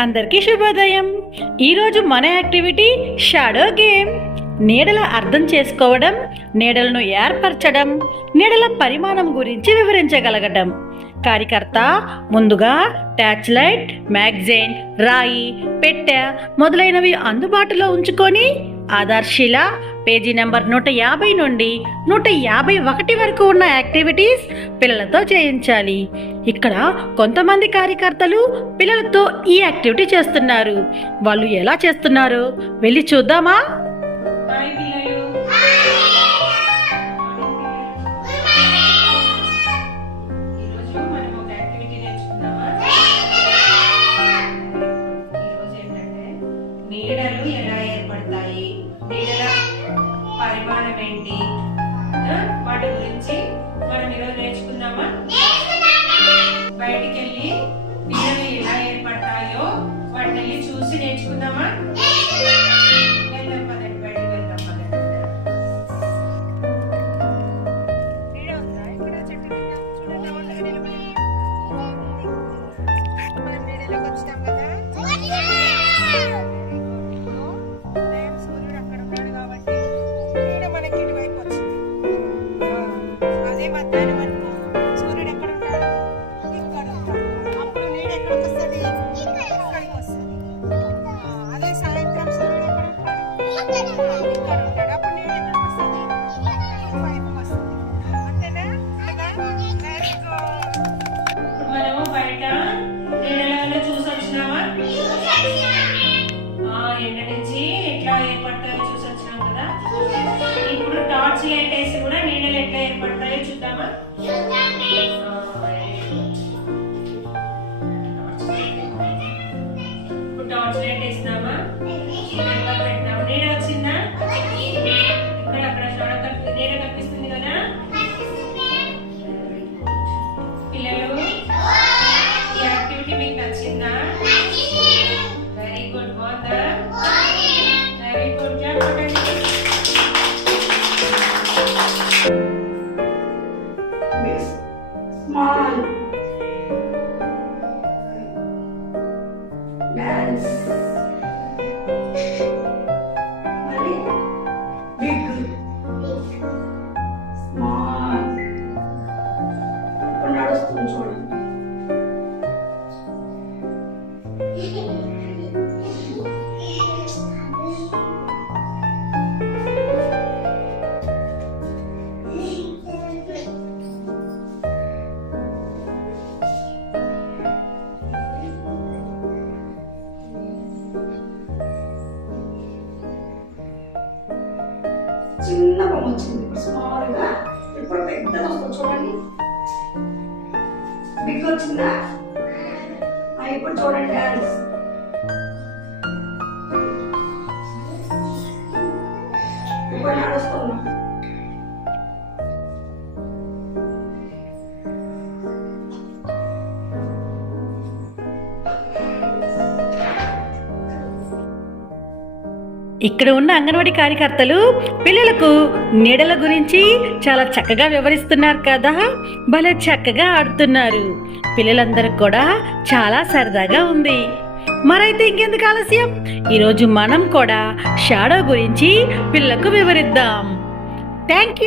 అందరికీ శుభోదయం. ఈరోజు మన యాక్టివిటీ షాడో గేమ్. నీడల అర్థం చేసుకోవడం, నీడలను ఏర్పరచడం, నీడల పరిమాణం గురించి వివరించగలగడం. కార్యకర్త ముందుగా టార్చ్ లైట్, మ్యాగజైన్, రాయి, పెట్టె మొదలైనవి అందుబాటులో ఉంచుకొని ఆధార్శిల పేజీ నెంబర్ 150 నుండి 151 వరకు ఉన్న యాక్టివిటీస్ పిల్లలతో చేయించాలి. ఇక్కడ కొంతమంది కార్యకర్తలు పిల్లలతో ఈ యాక్టివిటీ చేస్తున్నారు. వాళ్ళు ఎలా చేస్తున్నారో వెళ్ళి చూద్దామా? నీడలు ఎలా ఏర్పడతాయి, నీడల పరిమాణం ఏంటి, వాటి గురించి మనం ఈరోజు నేర్చుకుందామా? బయటికి వెళ్ళి నీడలు ఎలా ఏర్పడతాయో వాటిని వెళ్ళి చూసి నేర్చుకుందామా? వెళ్దాం పదండి, బయటికి వెళ్దాం పదండి. మనము బయట నీడలలో చూసి వచ్చినామా? ఎండ నుంచి ఎట్లా ఏర్పడతాయో చూసి వచ్చినాం కదా. ఇప్పుడు టార్చ్ లైట్ వేసి కూడా నీడలు ఎట్లా ఏర్పడతాయో చూద్దామా? ఇప్పుడు టార్చ్ లైట్ వేసినామా, పెట్టినామా, నీడ వచ్చిందా? ఇక్కడ అక్కడ నీడ కనిపిస్తుంది కదా. పిల్లలు, ఈ యాక్టివిటీ మీకు నచ్చిందా? Very good. బాగుందా? Very good job. Small dance, మరి big, small. ఇప్పుడు నడుస్తుంది చూడండి. చిన్న బొమ్మ వచ్చింది, ఇప్పుడు స్మాల్ గా, ఇప్పుడు పెద్దగా వస్తుంది చూడండి. బిగ్ వచ్చిందా? ఇప్పుడు చూడండి డాన్స్. ఇప్పుడు నడుస్తున్నాం. ఇక్కడ ఉన్న అంగన్వాడీ కార్యకర్తలు పిల్లలకు నీడల గురించి చాలా చక్కగా వివరిస్తున్నారు కదా. భలే చక్కగా ఆడుతున్నారు. పిల్లలందరికి కూడా చాలా సరదాగా ఉంది. మరైతే ఇంకెందుకు ఆలస్యం, ఈరోజు మనం కూడా షాడో గురించి పిల్లలకు వివరిద్దాం. Thank you.